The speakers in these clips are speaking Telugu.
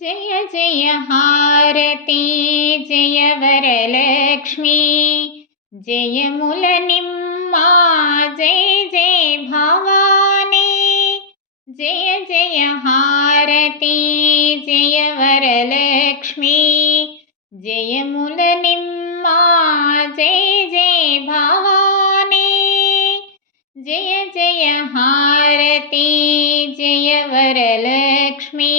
जय जय हारती जय वरलक्ष्मी जयमुलनिम्मा जय जय भवानी जय जय हारती जय वरलक्ष्मी जयमुलनिम्मा जय जय भवानी जय जय हारती जय वरलक्ष्मी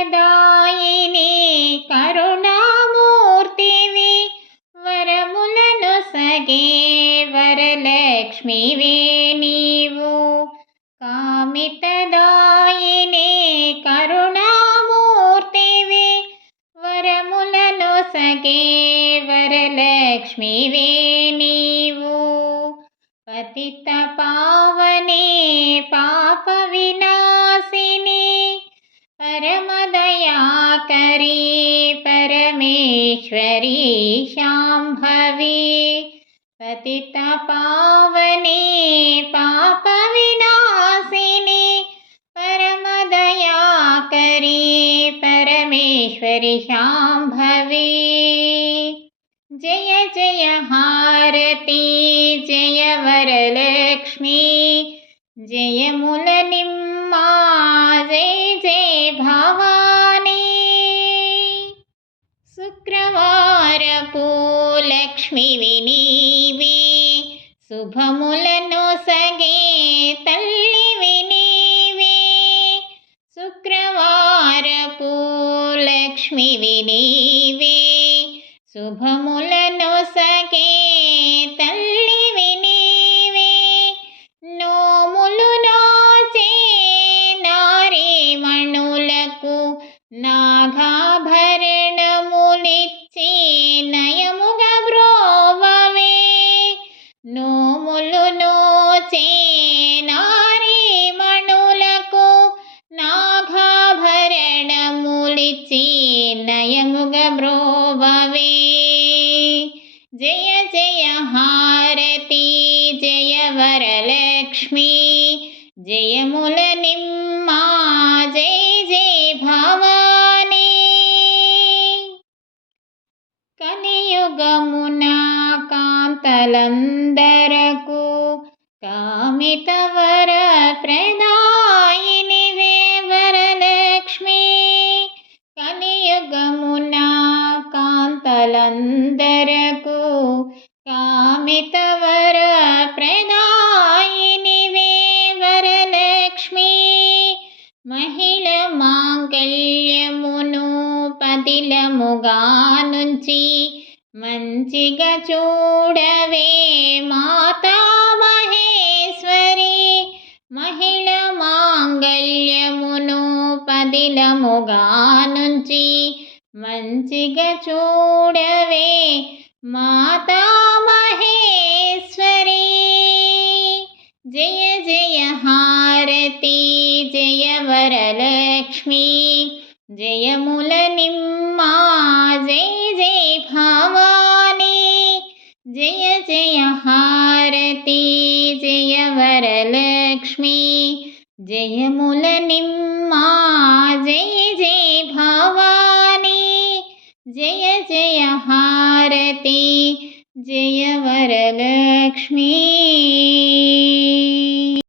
कामितदायिनी करुणामूर्तिवि वरमुలను सगे वरलक्ष्मीवे नीवु कामितदायिनी करुणामूर्तिवि वरमुలను सगे वरलक्ष्मीवे नीवु पतित पावने पाप विनाशिनी परमदयाकरी परमेश्वरी शाम्भवी पतित पावने पाप विनाशिनी परमदयाकरी परमेश्वरी शाम्भवी जय जय हारती जय वरलक्ष्मी जयमुलनिम्मा जय जय भवानी शुक्रवारपु लक्ष्मीवि नीवे शुभमुలను सगे तल्लिवि नीवे शुक्रवारपु लक्ष्मीवि नीवे शुभमुలను सगे तल्लिवि नीवे नोमुలు నోచే నారీమణులకు నాగాభరణములిచ్చి నయముగా బ్రోవవే నోములు నోచే నారీమణులకు నాగాభరణములిచ్చి నయముగా బ్రోవవే जय जय हारती जय वरलक्ष्मी जयमुलनिम्मा जय जय भवानी कलियुगमुन कांतलंदरकु कामितवर प्रदायिनिवे वरलक्ष्मी कलियुगमुन कांतलंदरकु कामितवर प्रदायिनिवे वरलक्ष्मी महिళ మాంగళ్యమును పదిలముగా నుంచి మంచిగా చూడవే మాతా మహేశ్వరి మహిళ మాంగళ్యమును పదిలముగా నుంచి మంచిగా చూడవే మాతా మహేశ్వరి जय जय हारती जय वरलक्ष्मी जयमुलनिम्मा जय जय भवानी जय जय हारती जय वरलक्ष्मी जयमुलनिम्मा जय जय भवानी जय जय हारती जय वरलक्ष्मी।